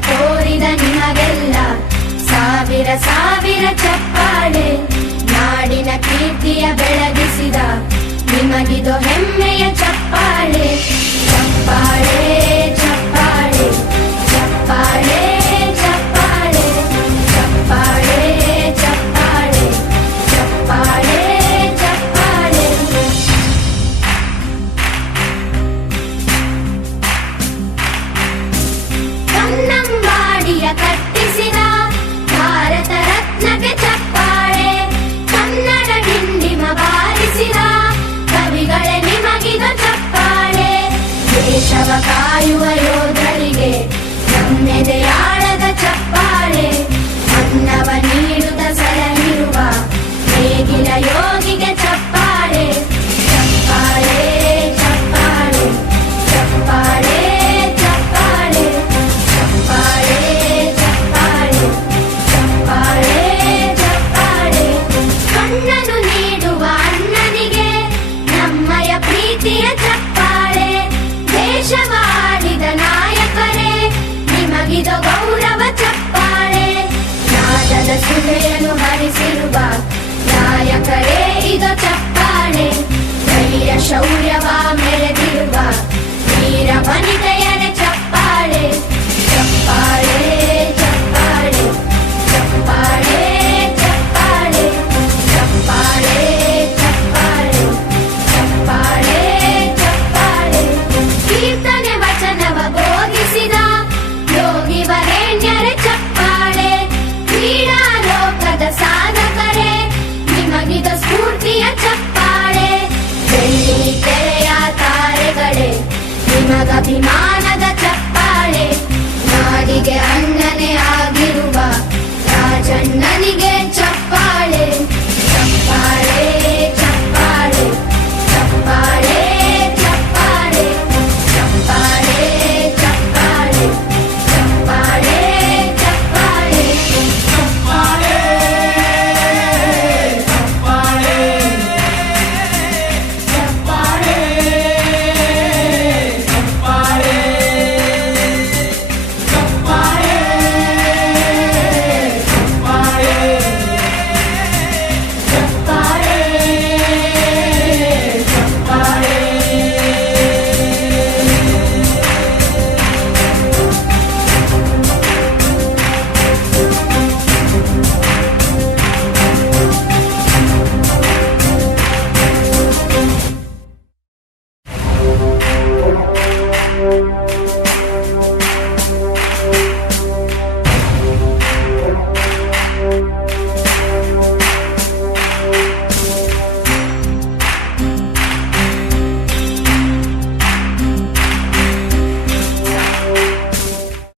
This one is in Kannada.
ತೋರಿದ ನಿಮಗೆಲ್ಲ ಸಾವಿರ ಸಾವಿರ ಚಪ್ಪಾಳೆ. ನಾಡಿನ ಕೀರ್ತಿಯ ಬೆಳಗಿಸಿದ ನಿಮಗಿದು ಹೆಮ್ಮೆಯ ಚಪ್ಪಾಳೆ. ಚಪ್ಪಾಳೆ ಚಪ್ಪಾಳೆ ಚಪ್ಪಾಳೆ ಚಪ್ಪಾಳೆ ಚಪ್ಪಾಳೆ ಚಪ್ಪಾಳೆ ಚಪ್ಪಾಳೆ ಚಪ್ಪಾಳೆ. ಕನ್ನಂಬಾಡಿಯ ಕಟ್ಟಿಸಿದ ಭಾರತ ರತ್ನಕ್ಕೆ ಚಪ್ಪಾಳೆ. ಕನ್ನಡ ಡಿಂಡಿಮ ಬಾರಿಸಿದ ಕವಿಗಳೇ ನಿಮಗಿದು ಚಪ್ಪಾಳೆ. ದೇಶವ ಕಾಯುವ ಯೋಧರಿಗೆ ನಮ್ಮೆದೆಯಾಳದ ಚಪ್ಪಾಳೆ. ಅನ್ನವ ನೀಡುತ್ತ ಸಲಹಿರುವ ನೇಗಿಲ ಯೋಗಿಗೆ ಚಪ್ಪಾಳೆ. ಚಪ್ಪಾಳೆ ಚಪ್ಪಾಳೆ ಚಪ್ಪಾಳೆ ಚಪ್ಪಾಳೆ ಚಪ್ಪಾಳೆ ಚಪ್ಪಾಳೆ ಚಪ್ಪಾಳೆ ಚಪ್ಪಾಳೆ. ಕಣ್ಣನು ನೀಡುವ ಅಣ್ಣನಿಗೆ ನಮ್ಮಯ ಪ್ರೀತಿಯ ಚಪ್ಪಾಳೆ. ದೇಶವಾಡಿದ ನಾಯಕರೇ ನಿಮಗಿದು ಗೌರವ ಚಪ್ಪಾಳೆ. ನಾದದ ಸುಧೆಯನ್ನು ಹರಿಸಿರುವ ನಾಯಕರೇ ಇದು ಚಪ್ಪಾಳೆ. ಧೈರ್ಯ ಶೌರ್ಯವ ಮೆರೆದಿರುವ ವೀರ ವನಿತೆಯರೇ ಚಪ್ಪಾಳೆ. ಚಪ್ಪಾಳೆ ಚಪ್ಪಾಳೆ ಚಪ್ಪಾಳೆ ಚಪ್ಪಾಳೆ ಚಪ್ಪಾಳೆ ಚಪ್ಪಾಳೆ ಚಪ್ಪಾಳೆ ಚಪ್ಪಾಳೆ. ಕೀರ್ತನೆ ವಚನವ ಬೋಧಿಸಿದ ಯೋಗಿ ವರೇಣ್ಯರೇ ಚಪ್ಪಾಳೆ. ಕ್ರೀಡಾ ಲೋಕದ ಸಾಧಕರೇ ನಿಮಗಿದು ಸ್ಫೂರ್ತಿಯ ಚಪ್ಪಾಳೆ. ಬೆಳ್ಳಿ ತೆರೆಯ ತಾರೆಗಳೇ ನಿಮಗಭಿಮಾನದ ಚಪ್ಪಾಳೆ. ನಾಡಿಗೆ